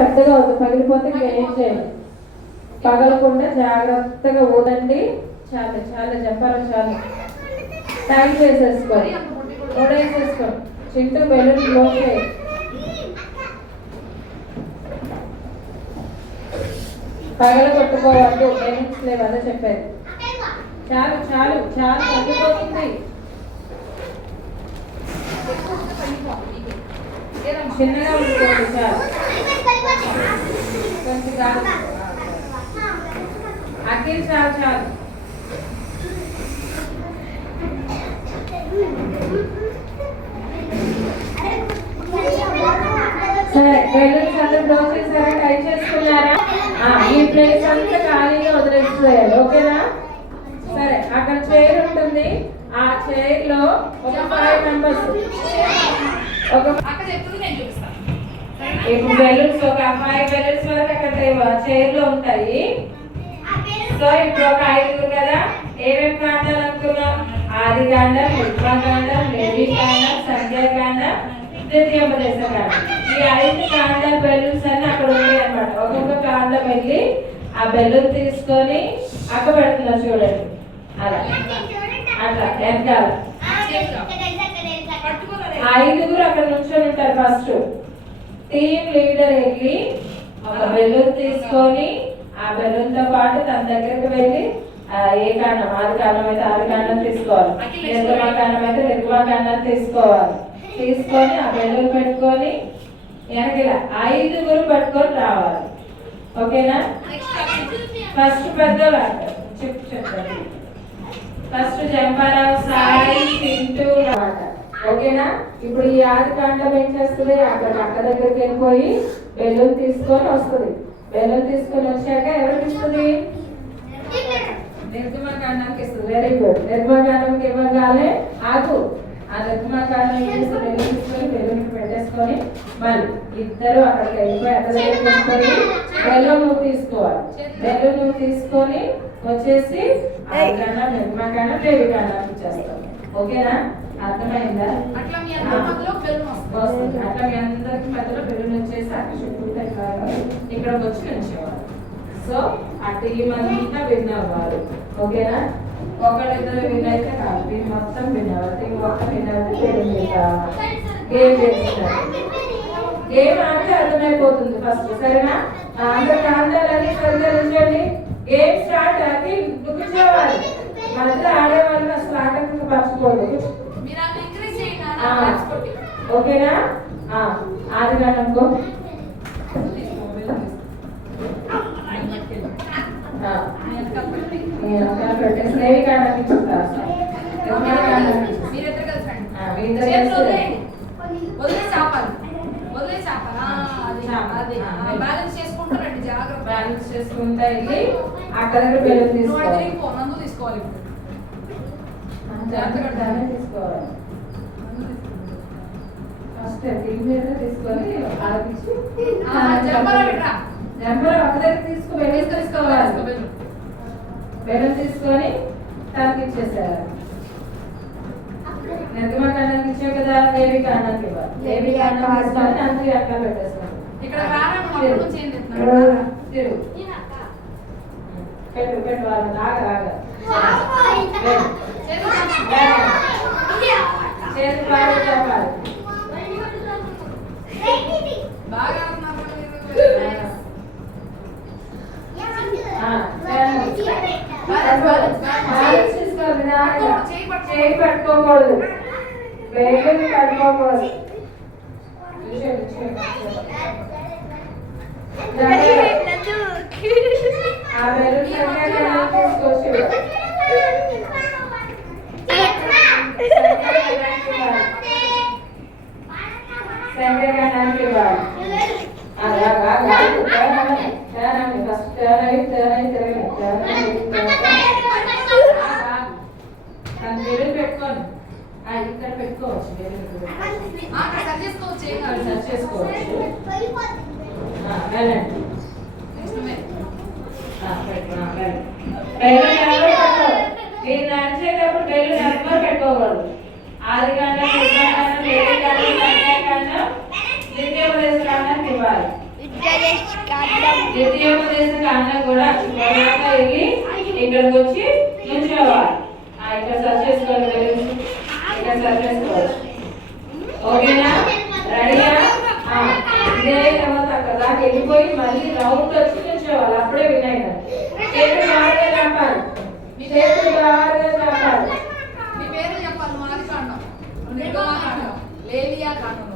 పెద్దగా అవుతుంది, పగిలిపోతే ఏం చేయాలి. పగలకుండా జాగ్రత్తగా ఊదండి. చాలు చాలా చెప్పాలి, చాలు టైట్ చేసేసుకోండి, ఊడేసేసుకోండి. చింటూ బెలూన్ క్లోజ్ చేయి. పగల కొట్టుకోవద్దు, బెలూన్స్ లేవు, అదే చెప్పారు. చాలు చాలు చాలు తగ్గిపోతుంది. చిన్నగా ఉంచుకోండి, చాలు. కొంచెం కాదు అఖిల్, చాలు చాలు. సరే, బెలూన్స్ అందరూ బ్లౌజ్ చేసారా, టై చేసుకున్నారా? ఈ ప్లేస్ అంతా ఖాళీగా వదిలేసేయాలి, ఓకేనా? సరే, అక్కడ చైర్ ఉంటుంది, ఆ చైర్ లో ఒక 5 మెంబర్స్ ఇప్పుడు బెలూన్స్ ఒక 5 బెలూన్స్ వరకు అక్కడ చైర్ లో ఉంటాయి. సో ఇప్పుడు ఒక 5 కదా. ఏమేమి కాండాలు అనుకున్నాం? ఆదికాండం, యుగ్మకాండం, లేవికాండం, సంఖ్యాకాండం, ద్వితీయోపదేశ కాండం. ఈ 5 కాండాల బెలూన్స్ అన్ని అక్కడ ఉన్నాయి అన్నమాట. ఒక్కొక్క కాండం వెళ్ళి ఆ బెలూన్ తీసుకొని అక్క పెడుతున్నారు, చూడండి. అలా అట్లా వెనకాల 5 అక్కడ నుంచొని ఉంటారు. ఫస్ట్ టీమ్ లీడర్ వెళ్ళి ఒక బెలూన్ తీసుకొని ఆ బెలూన్ తో పాటు తన దగ్గరికి వెళ్ళి ఏ కాండం, ఆదికాండం అయితే ఆదికాండం తీసుకోవాలి, నిర్గమకాండం అయితే నిర్గమకాండం తీసుకోవాలి. తీసుకొని ఆ బెలూన్ పెట్టుకొని వెనకలా 5 పట్టుకొని రావాలి, ఓకేనా? ఫస్ట్ పెద్దవాళ్ళు చెప్తారు. ఫస్ట్ జంపారావు, సాయి, చింటూ అన్నమాట, ఓకేనా? ఇప్పుడు ఈ ఆదికాండం ఏం చేస్తుంది? అక్కడ అక్క దగ్గరికి వెళ్ళిపోయి బెలూన్ తీసుకొని వస్తుంది. బెలూన్ తీసుకొని వచ్చాక ఎవరికి ఇస్తుంది? నిర్గమకాండానికి ఇస్తుంది. Very good. నిర్గమకాండంకి ఇవ్వగానే ఆగు. ఆ నిర్గమకాండం బెలూన్ తీసుకొని బెలూన్ పెట్టేసుకొని మళ్ళీ ఇద్దరు అక్కడికి వెళ్ళిపోయి అక్క దగ్గరికి తీసుకొని బెలూన్ నువ్వు తీసుకోవాలి. బెలూన్ నువ్వు తీసుకొని వచ్చేసి ఆదికాండం, నిర్గమకాండం, లేవికాండం ఇచ్చేస్తాం, ఓకేనా? అర్థమైందా? అట్లా మీ అందరికి మధ్యలో బెలూన్ వచ్చేసి అక్కడ చుట్టూ ఇక్కడికి వచ్చి నిలిచేవారు. సో ఆ టీం అంతా విన్ అవ్వాలి, ఓకేనా? ఒకళ్ళిద్దరు విన్ అయితే కాదు, టీం మొత్తం విన్ అవ్వాలి. టీం మొత్తం విన్ అయితే గేమ్ చేస్తారు. గేమ్ ఆడితే అర్థమైపోతుంది ఫస్ట్, సరేనా? అందరు కాంతాలని సరిగ్గా నిల్చోండి. గేమ్ స్టార్ట్ అది కూర్చోవాలి. మధ్యలో ఆడేవాళ్ళని అసలు ఆటంకం పరచుకోదు, ఓకేనా? ఆదికాండంకో పెట్టేసి లేవికాండానికి ఇచ్చుతారు. బ్యాలెన్స్ చేసుకుంటా వెళ్ళి అక్కడ దగ్గర బెలూన్ తీసుకోవాలి. జాగ్రత్తగానే తీసుకోవాలి. ఫస్ట్ టీమ్ మీద తీసుకొని ఆలోచించి జంపర్ ఒక దగ్గర తీసుకోవాలి. బెలూన్ తీసుకొని తనకి ఇచ్చేసారు. నిర్గమకాండానికి ఇచ్చావు కదా, లేవికాండానికి ఇవ్వాలి. లేవికాండం తీసుకొని తనకి అక్కడ పెట్టేస్తాను. పెట్టు వాళ్ళు రాగా చేతి బాగా చెప్పాలి. చేయి పట్టుకోకూడదు, బెలూన్ పట్టుకోకూడదు. ఆ బెలూన్ తీసుకొచ్చి సంఖ్యాకాండానికి ఇవ్వాలి. ఫస్ట్ బెలూన్ పెట్టుకోండి. ఇక్కడ పెట్టుకోవచ్చు, సెర్చ్ చేసుకోవచ్చు. వెళ్ళండి. మీరు నడిచేటప్పుడు బెలూన్ ఎవరు పెట్టుకోకూడదు. ఆదికాండం, యుగ్మకాండం, లేవికాండం, సంఖ్యాకాండం, ద్వితీయోపదేశ కాండానికి ఇవ్వాలి. ద్వితీయోపదేశ కాండం కూడా చివరిదాకా వెళ్ళి ఇక్కడికి వచ్చి నుంచోవాలి. ఇక్కడ సర్చ్ చేసుకోవాలి, ఇక్కడ సర్చ్ చేసుకోవచ్చు. ఓకేనా? రెడీయా? ఇదే తర్వాత అక్కడ దాకా వెళ్ళిపోయి మళ్ళీ రౌండ్ వచ్చి నుంచోవాలి. అప్పుడే విన్నాయి. చేతులు బాగా చెప్పాలి, చేతులు బాగా చెప్పాలి. మీ పేరు చెప్పాలి. మాది కాండం, లేవియా కాండం.